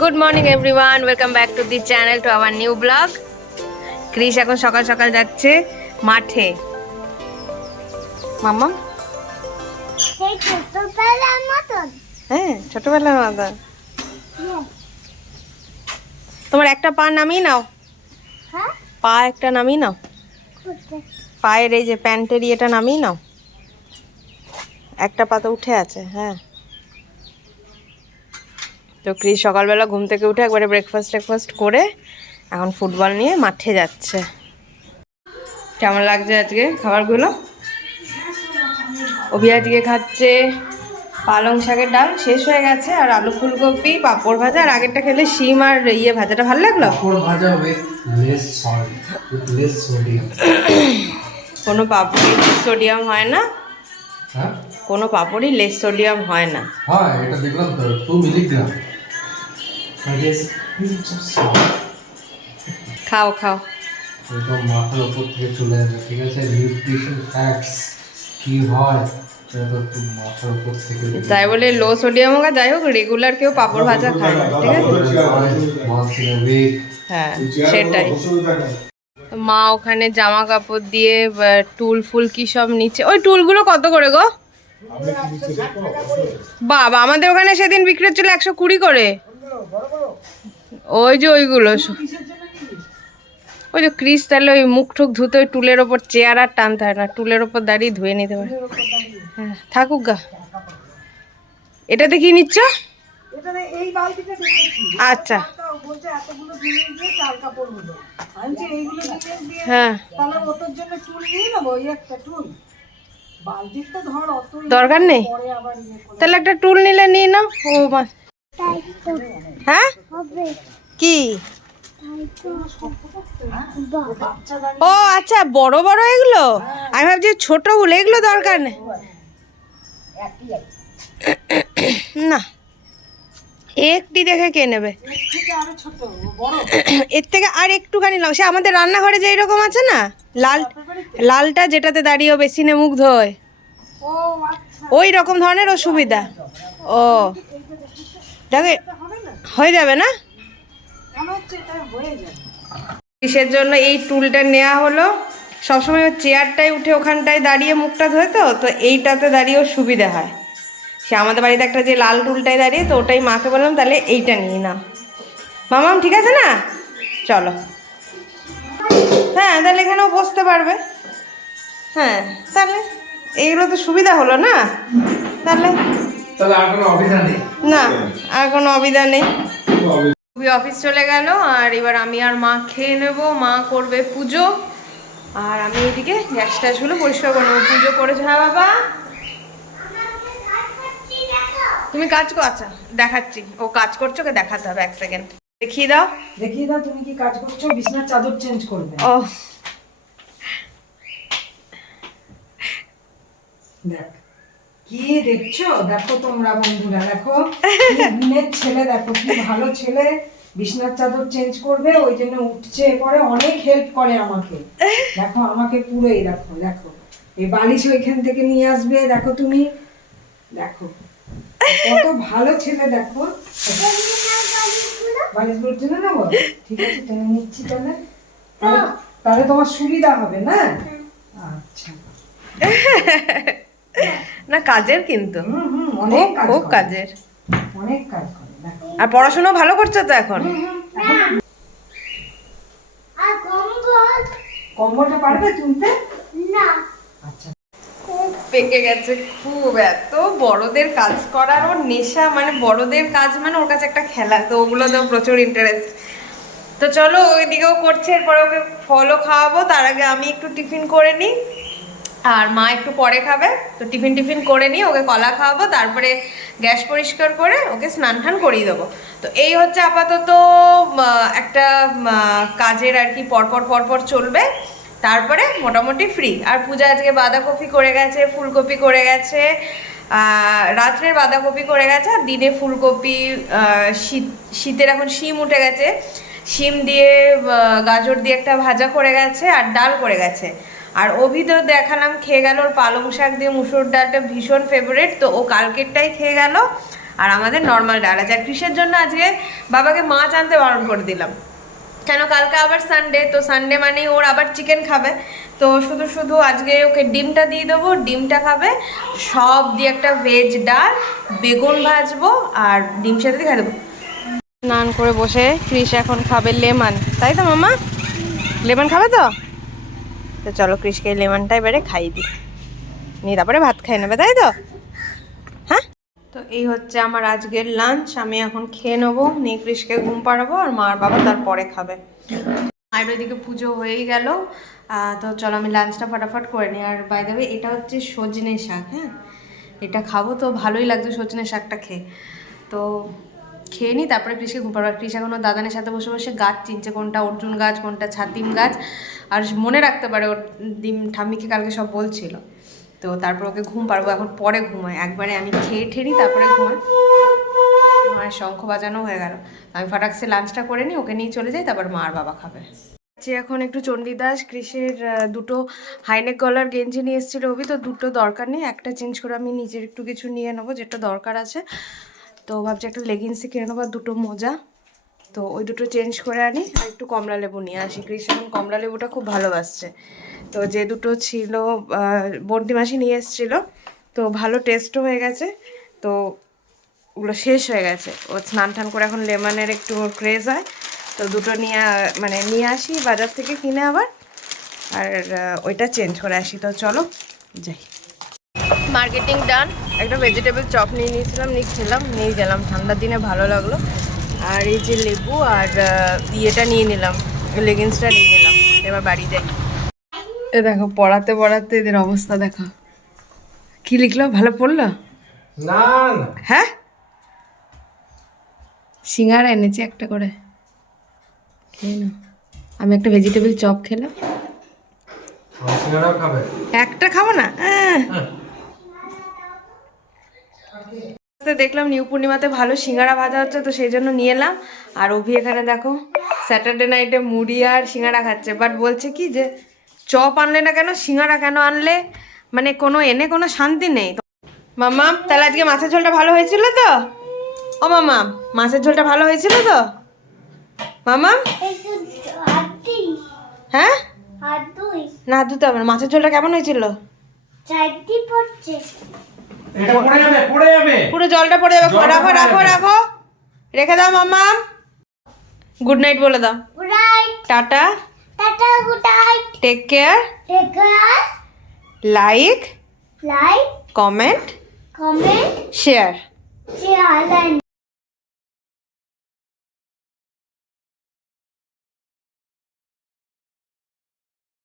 Good morning everyone welcome back to the channel to our new blog Chris এখন সকাল সকাল যাচ্ছে মাঠে। মাম্মা সেই ছোটবেলার মতন। হ্যাঁ ছোটবেলার মতন। তোমার একটা পা নামিয়ে নাও। হ্যাঁ? পা একটা নামিয়ে নাও। পায়ের এই যে প্যান্টের ইয়েটা নামিয়ে নাও। একটা পা তো উঠে আছে হ্যাঁ। তো ক্রিস সকালবেলা ঘুম থেকে উঠে একবারে ব্রেকফাস্ট টেকফাস্ট করে এখন ফুটবল নিয়ে মাঠে যাচ্ছে। কেমন লাগছে আজকে খাবারগুলো? অভি আজকে খাচ্ছে পালং শাকের ডাল শেষ হয়ে গেছে আর আলু ফুলকপি পাঁপড় ভাজা আর আগেরটা খেলে শিম আর ইয়ে ভাজাটা ভালো লাগল? পাপড়. কোনো পাপড়ি সোডিয়াম হয় না। কোনো পাপড়ই লেস সোডিয়াম হয় না। হয় এটা দেখলাম তো টু মিলিগ্রাম খাও খাও। একদম মাথার উপর থেকে চলে যাবে ঠিক আছে? নিউট্রিশন ফ্যাক্টস কি হয় তাই বলে লো সোডিয়াম হোক যাই হোক রেগুলার কেউ পাপড় ভাজা খায় না ঠিক আছে? হ্যাঁ সেটাই। মা ওখানে জামা কাপড় দিয়ে টুল ফুল কি সব নিচ্ছে? ওই টুলগুলো কত করে গো? বাবা আমাদের ওখানে সেদিন বিক্রি হচ্ছিল একশো কুড়ি করে। ওই যে ওইগুলো ওই যে ক্রিস তাহলে ওই মুখ টুক ধুতে ওই টুলের ওপর চেয়ার আর টানতে হয় না টুলের ওপর দাঁড়িয়ে ধুয়ে নিতে পারে। হ্যাঁ থাকুক গা। এটাতে কি নিচ্ছ? আচ্ছা। হ্যাঁ। দরকার নেই। ইয়ে তাহলে একটা টুল নিলে নিয়ে নাও। ও হ্যাঁ? কি? ও আচ্ছা বড় বড় এগুলো? আমি ভাবছি ছোটগুলো এগুলো দরকার নেই। না। একটি দেখে কে নেবে? ছোট এর থেকে আর একটুখানি নাও। সে আমাদের রান্নাঘরে যে এরকম আছে না লাল লালটা যেটাতে দাঁড়িয়ে বেসিনে মুখ ধোয় আচ্ছা। ওই রকম ধরনের ও সুবিধা ও। দেখো হয়ে যাবে না? কিসের জন্য এই টুলটা নেওয়া হলো? সবসময় চেয়ারটায় উঠে ওখানটায় দাঁড়িয়ে মুখটা ধোয় তো তো এইটাতে দাঁড়িয়েও সুবিধা হয়। সে আমাদের বাড়িতে একটা যে লাল টুলটায় দাঁড়িয়ে তো ওটাই মাকে বললাম তাহলে এইটা নিয়ে নাও। মামাম ঠিক আছে না? চলো। হ্যাঁ তাহলে এখানেও বসতে পারবে। হ্যাঁ তাহলে এইগুলো তো সুবিধা হলো না? তাহলে তাহলে আর কোনো অভিধান নেই? না আর কোনো অবিধা নেই। খুবই অফিস চলে গেল আর এবার আমি আর মা খেয়ে নেব মা করবে পুজো। আর আমি এদিকে গ্যাস ট্যাসগুলো পরিষ্কার করে নেব। পুজো করেছে হ্যাঁ বাবা? তুমি কাজ কর আচ্ছা দেখাচ্ছি। ও কাজ করছ ওকে দেখাতে হবে এক সেকেন্ড দেখিয়ে দাও। দেখিয়ে দাও তুমি কি কাজ করছ? বিছনার চাদর চেঞ্জ করবে। ও। দেখ। কি দেখছ? দেখো তোমরা বন্ধুরা দেখো গুণের ছেলে দেখো কি ভালো ছেলে। বিছনার চাদর চেঞ্জ করবে ওই জন্য উঠছে পরে অনেক হেল্প করে আমাকে। দেখো আমাকে পুরোই দেখো দেখো। এই বালিশ ওইখান থেকে নিয়ে আসবে দেখো তুমি। দেখো। কত ভালো ছেলে দেখো। বালিশগুলো টেনে নেব? ঠিক আছে টেনে নিচ্ছি তাহলে- তাহলে তোমার সুবিধা হবে না? আচ্ছা। না কাজের কিন্তু। হুম হুম অনেক খুব কাজের। অনেক কাজ করে আর পড়াশোনা ভালো করছ তো এখন? আর কম্বল কম্বলটা পারবে তুলতে? না। আচ্ছা। খুব পেকে গেছে খুব। এত বড়দের কাজ করার ওর নেশা মানে বড়দের কাজ মানে ওর কাছে একটা খেলা তো ওগুলো তো প্রচুর ইন্টারেস্ট তো চলো ওইদিকেও করছে এরপরে ওকে ফলও খাওয়াবো তার আগে আমি একটু টিফিন করে নিই। আর মা একটু পরে খাবে তো টিফিন টিফিন করে নিয়ে ওকে কলা খাওয়াবো তারপরে গ্যাস পরিষ্কার করে ওকে স্নান টান করিয়ে দেবো। তো এই হচ্ছে আপাতত একটা কাজের আর কি পরপর পরপর চলবে। তারপরে মোটামুটি ফ্রি আর পূজা আজকে বাঁধাকপি করে গেছে ফুলকপি করে গেছে আহ, রাত্রের বাঁধাকপি করে গেছে আর দিনে ফুলকপি শীত শীতের এখন শিম উঠে গেছে। শিম দিয়ে গাজর দিয়ে একটা ভাজা করে গেছে আর ডাল করে গেছে। আর অভি তো দেখালাম, খেয়ে গেল ওর পালং শাক দিয়ে মুসুর ডালটা ভীষণ ফেভারিট তো ও কালকেরটাই খেয়ে গেল। আর আমাদের নর্মাল ডাল আছে। আর কৃষের জন্য আজকে বাবাকে মাছ আনতে বারণ করে দিলাম। কেন কালকে আবার সানডে তো সানডে মানেই ওর আবার চিকেন খাবে। তো শুধু শুধু আজকে ওকে ডিমটা দিয়ে দেবো, ডিমটা খাবে। সব দিয়ে একটা ভেজ ডাল, বেগুন ভাজবো আর ডিম সাথে দিয়ে দেবো। স্নান করে বসে ক্রিস এখন খাবে লেমন। তাই তো মামা? লেমন খাবে তো? তো চলো ক্রিসকে লেমনটা এবারে খাই দিই। নিয়ে তারপরে ভাত খাই নেবে, তাই তো? হ্যাঁ? তো এই হচ্ছে আমার আজকের লাঞ্চ আমি এখন খেয়ে নেব, নিয়ে ক্রিসকে ঘুম পাড়াবো আর মা আর বাবা তারপরে খাবে। মায়ের ওইদিকে পুজো হয়েই গেল। তো চলো আমি লাঞ্চটা ফটাফট করে নিই। আর বাই দেবে এটা হচ্ছে সজনে শাক হ্যাঁ? এটা খাব তো ভালোই লাগতো সজনে শাকটা খেয়ে। তো খেয়ে নিই তারপরে কৃষি ঘুম পাড়বো আর কৃষি এখনও দাদানের সাথে বসে বসে গাছ চিনছে, কোনটা অর্জুন গাছ, কোনটা ছাতিম গাছ, আর মনে রাখতে পারে ওর ডিম ঠাম্মিকে কালকে সব বলছিল। তো তারপর ওকে ঘুম পারব এখন পরে ঘুমায়। একবারে আমি খেয়ে ঠেরি তারপরে ঘুমাই আমার শঙ্খ বাজানো হয়ে গেল। আমি ফটাকসে লাঞ্চটা করে নিই ওকে নিয়ে চলে যাই, তারপর মা আর বাবা খাবে। যে এখন একটু চণ্ডীদাস কৃষির দুটো হাইনেক গলার গেঞ্জি নিয়ে এসেছিল অভি, তো দুটো দরকার নেই। একটা চেঞ্জ করে আমি নিজের একটু কিছু নিয়ে নেব, যেটা দরকার আছে। তো ভাবছি একটা লেগিংসই কিনে নেব দুটো মোজা। তো ওই দুটো চেঞ্জ করে আনি আর একটু কমলা লেবু নিয়ে আসি। কৃষ্ণ কমলা লেবুটা খুব ভালোবাসছে। তো যে দুটো ছিল বন্টি মাসি নিয়ে এসেছিল, তো ভালো টেস্টও হয়ে গেছে। তো ওগুলো শেষ হয়ে গেছে। ও স্নান টান করে এখন লেমনের একটু ক্রেজ হয়। তো দুটো নিয়ে মানে নিয়ে আসি বাজার থেকে কিনে আবার। আর ওইটা চেঞ্জ করে আসি। তো চলো, যাই। মার্কেটিং ডান একটা ভেজিটেবল চপ নিয়ে নিয়েছিলাম নিয়ে খেলাম নিয়ে গেলাম। ঠান্ডার দিনে ভালো লাগল। আর এই যে লেবু আর ইয়েটা নিয়ে নিলাম লেগিংসটা নিয়ে নিলাম এবার বাড়ি যাই এ দেখো পড়াতে পড়াতে এদের অবস্থা দেখো। কি লিখলো? ভালো পড়ল? না হ্যাঁ? সিঙ্গারা এনেছি একটা করে। খেয়ে নাও। আমি একটা ভেজিটেবল চপ খেলাম। আমার সিঙ্গারাও খাবে? একটা খাব না? আহ। তো দেখলাম নিউ পূর্ণিমাতে ভালো সিঙ্গারা ভাজা হচ্ছে, তো সেই জন্য নিয়ে এলাম। আর অভি এখানে দেখো স্যাটারডে নাইটে মুড়ি আর সিঙ্গারা খাচ্ছে। বাট বলছে কি যে, চপ আনলে না কেন, সিঙ্গারা কেন আনলে? মানে কোনো, এনে কোনো শান্তি নেই। মামা তাহলে আজকে মাছের ঝোলটা ভালো হয়েছিল তো? ও মামা মাছের ঝোলটা ভালো হয়েছিল তো? মামা হ্যাঁ? না, ধুতে হবে মাছের ঝোলটা কেমন হয়েছিল? পড়ছে। এটা পড়ে যাবে পড়ে যাবে। পুরো জলটা পড়ে যাবে। রাখো রাখো রাখো। রেখে দাও মাম্মা। গুড নাইট বলে দাও। রাইট টাটা। Tata good night take care take care like like comment comment share share